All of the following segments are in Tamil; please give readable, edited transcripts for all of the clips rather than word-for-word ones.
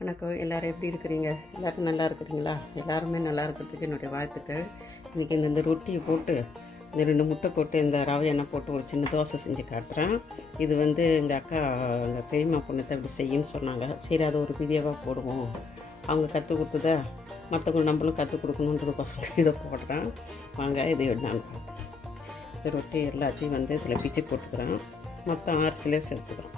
வணக்கம். எல்லோரும் எப்படி இருக்கிறீங்க? எல்லோரும் நல்லா இருக்கிறீங்களா? எல்லாருமே நல்லா இருக்கிறதுக்கு என்னுடைய வாழ்த்துக்கள். இன்றைக்கி இந்த ரொட்டியை போட்டு இந்த 2 முட்டை போட்டு இந்த ரவை எண்ணெய் போட்டு ஒரு சின்ன தோசை செஞ்சு காட்டுறேன். இது எங்கள் அக்கா எங்கள் பெரியம்மா பொண்ணுத்தை அப்படி செய்யுன்னு சொன்னாங்க. சரி, அதை ஒரு வீடியோவாக போடுவோம். அவங்க கற்றுக் கொடுத்ததை மற்றவங்க நம்மளும் கற்றுக் கொடுக்கணுன்றதுக்கோசம் இதை போடுறேன். வாங்க, இது நான் இந்த ரொட்டி எல்லாத்தையும் இதில் பிச்சு போட்டுக்கிறேன். மொத்தம் 6 ஸ்லைஸ் எடுத்துக்கிறேன்.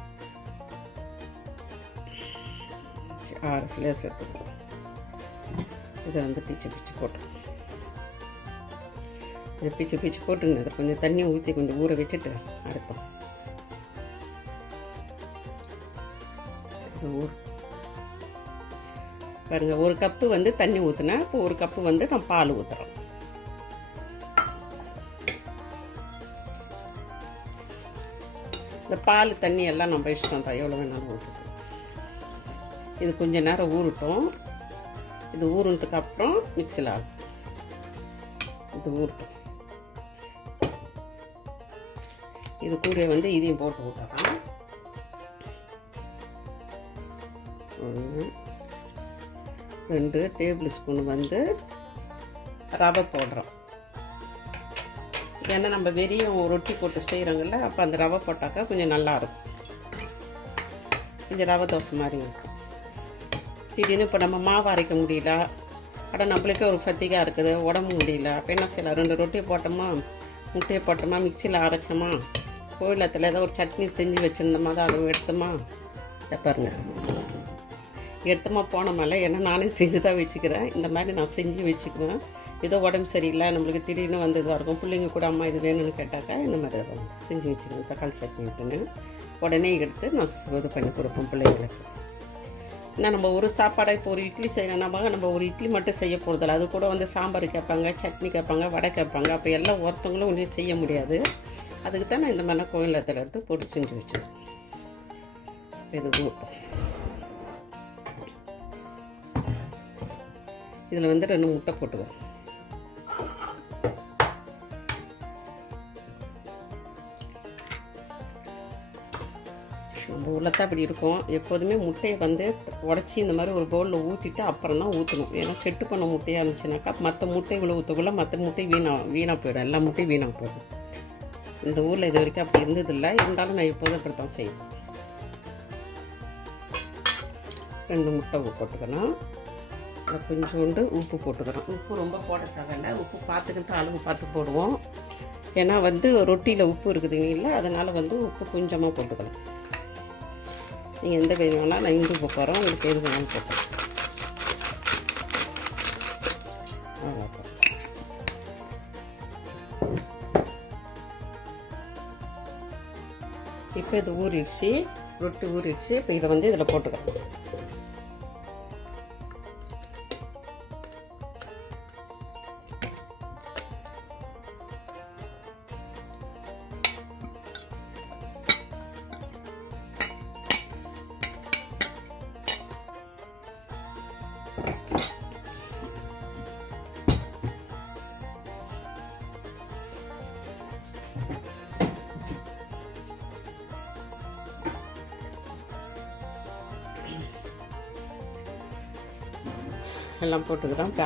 6 ஸ்லைஸ் எடுத்துக்கிறோம். இதை பிச்சு போட்டு இதை பிச்சு போட்டுங்க. அதை கொஞ்சம் தண்ணி ஊற்றி கொஞ்சம் ஊற வச்சுட்டு அரைப்போம். பாருங்கள், 1 கப்பு தண்ணி ஊற்றினேன். இப்போ 1 கப்பு நான் பால் ஊற்றுறோம். இந்த பால் தண்ணி எல்லாம் நம்ம இஷ்டம் தான், எவ்வளோ வேணாலும் ஊற்றுறோம். இது கொஞ்சம் நேரம் ஊறட்டும். இது ஊறினதுக்கு அப்புறம் மிக்ஸில் ஆகும். இது ஊறட்டும். இது கூட இதையும் போட்டு விட்டுறேன். 1 2 டேபிள் ஸ்பூன் ரவை போடுறோம். ஏன்னா நம்ம வெறியும் ரொட்டி போட்டு செய்கிறோங்கல்ல, அப்போ அந்த ரவை போட்டாக்கா கொஞ்சம் நல்லாயிருக்கும். கொஞ்சம் ரவை தோசை மாதிரி இருக்கும். திடீர்னு இப்போ நம்ம மாவு அரைக்க முடியல, ஆனால் நம்மளுக்கே ஒரு ஃபத்திகா இருக்குது, உடம்பு முடியல. அப்போ என்ன செய்யலாம்? 2 ரொட்டியை போட்டோமா, முட்டையை போட்டோமா, மிக்சியில் அரைச்சோமா, கோயிலத்தில் ஏதோ ஒரு சட்னி செஞ்சு வச்சுருந்தோமா, அதை எடுத்தோமா. இதை பாருங்கள், எடுத்தோமா போனோமால. ஏன்னா நானே செஞ்சு தான் வச்சுக்கிறேன். இந்த மாதிரி நான் செஞ்சு வச்சுக்குவேன். ஏதோ உடம்பு சரியில்லை, நம்மளுக்கு திடீர்னு இதுவாக இருக்கும். பிள்ளைங்க கூட அம்மா இது வேணும்னு கேட்டாக்கா இந்த மாதிரி செஞ்சு வச்சுக்குவேன். தக்காளி சட்னி விட்டுன்னு உடனே எடுத்து நான் இது பண்ணி கொடுப்போம் பிள்ளைங்களுக்கு. ஏன்னா நம்ம ஒரு சாப்பாடை இப்போ ஒரு இட்லி செய்யணும்னா நம்ம ஒரு இட்லி மட்டும் செய்ய போகிறதில்ல. அது கூட சாம்பார் கேட்பாங்க, சட்னி கேட்பாங்க, வடை கேட்பாங்க. அப்போ எல்லாம் ஒருத்தவங்களும் ஒன்றும் செய்ய முடியாது. அதுக்கு தான் நான் இந்த மாதிரிலாம் கோயிலத்தில் எடுத்து போட்டு செஞ்சு வச்சுருவேன். இது ஊட்டும். இதில் 2 முட்டை போட்டுக்குவோம். நம்ம ஊரில் தான் அப்படி இருக்கும். எப்போதுமே முட்டையை உடச்சி இந்த மாதிரி ஒரு பவுலில் ஊற்றிட்டு அப்புறம் தான் ஊற்றணும். ஏன்னா கெட்டு பண்ண முட்டையாக இருந்துச்சுனாக்கா மற்ற முட்டைகளை ஊற்றக்குள்ள மற்ற முட்டை வீணாக போயிடும். எல்லா முட்டையும் வீணாக போயிடும். இந்த ஊரில் இது வரைக்கும் அப்படி இருந்ததில்லை. இருந்தாலும் நான் எப்போதும் அப்படி தான் செய்வேன். 2 முட்டை போட்டுக்கணும். கொஞ்சோண்டு உப்பு போட்டுக்கிறோம். உப்பு ரொம்ப போட தேவையில்லை. உப்பு பார்த்துக்கிட்டு அளவு பார்த்து போடுவோம். ஏன்னா ரொட்டியில் உப்பு இருக்குதுங்க இல்லை, அதனால் உப்பு கொஞ்சமாக போட்டுக்கலாம். நீங்கள் எந்த வேணும்னா நான் இந்து உப்பு போகிறோம், உங்களுக்கு எது வேணாலும் போட்டுக்கலாம். இப்போ இது ஊறிடுச்சு, ரொட்டி ஊறிடுச்சு. இப்போ இதை இதில் போட்டுக்கலாம். எல்லாம் போட்டுக்கிறோம். இப்போ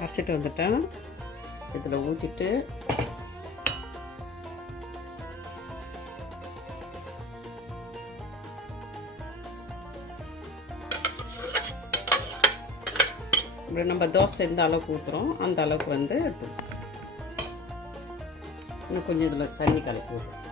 அரைச்சிட்டு வந்துட்டேன். இதில் ஊற்றிட்டு நம்ம தோசை எந்த அளவுக்கு ஊற்றுறோம் அந்த அளவுக்கு எடுத்து இன்னும் கொஞ்சம் இதில் தண்ணி கலக்கி விடுறோம்.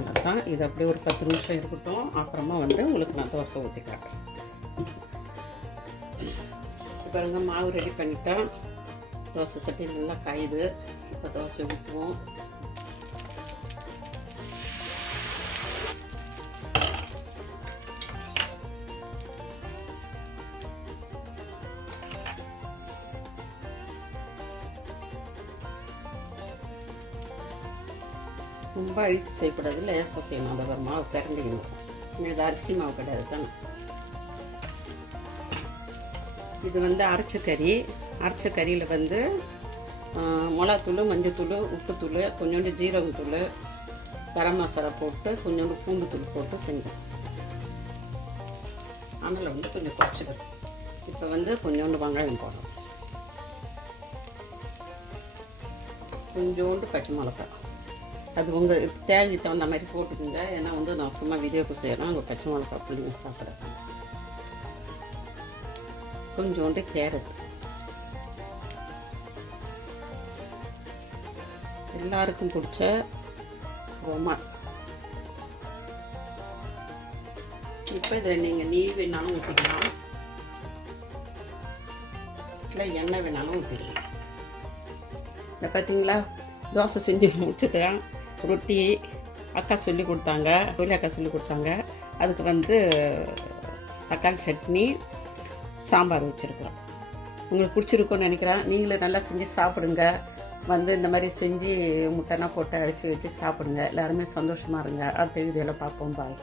அவ்வளோதான். இது அப்படியே ஒரு 10 நிமிஷம் இருக்கட்டும். அப்புறமா உங்களுக்கு நான் தோசை ஊற்றி காட்டுறேன். பாருங்க, மாவு ரெடி பண்ணிட்டேன். தோசை சட்டி நல்லா காயுது. இப்போ தோசை ஊற்றுவோம். ரொம்ப அழுத்தி செய்யக்கூடாது, லேசாக செய்யணும். அதை ஒரு மாவு பிறண்டிக்கணும். இது அரிசி மாவு கிடையாது தானே. இது வந்து அரைச்ச கறி. அரைச்ச கறியில் வந்து மிளகாத்தூள், மஞ்சத்தூள், உப்புத்தூள், கொஞ்சோண்டு ஜீரகத்தூள், கரம் மசாலா போட்டு கொஞ்சோண்டு பூண்டு தூள் போட்டு செஞ்சேன். அதனால் வந்து கொஞ்சம் குறைச்சிக்கிறேன். இப்போ வந்து கொஞ்சோண்டு வெங்காயம் போடணும், கொஞ்சோண்டு பச்சை மிளகாய். அது உங்கள் தேவைக்கு தகுந்த மாதிரி போட்டுக்கோங்க. ஏன்னா வந்து நான் சும்மா வீடியோக்கு செய்யணும், உங்கள் பச்சை மிளகாய் பிள்ளைங்க சாப்பிட்றேன். கொஞ்சோண்டு கேரட். எல்லாருக்கும் பிடிச்ச ரொமான். இப்போ இதில் நீங்கள் நெய் வேணாலும் ஊற்றிக்கலாம், இல்லை எண்ணெய் வேணாலும் ஊற்றிக்கலாம். இந்த பார்த்தீங்களா, தோசை செஞ்சு முடிச்சுட்டேன். ரொட்டி அக்கா சொல்லி கொடுத்தாங்க, அக்கா சொல்லி கொடுத்தாங்க. அதுக்கு வந்து தக்காளி சட்னி, சாம்பார் வச்சுருக்குறோம். உங்களுக்கு பிடிச்சிருக்குன்னு நினைக்கிறேன். நீங்களும் நல்லா செஞ்சு சாப்பிடுங்க. வந்து இந்த மாதிரி செஞ்சு முட்டைனா போட்டு அடித்து வச்சு சாப்பிடுங்க. எல்லாருமே சந்தோஷமாக இருங்க. அடுத்த வீடியோவில் பார்ப்போம். பாய்.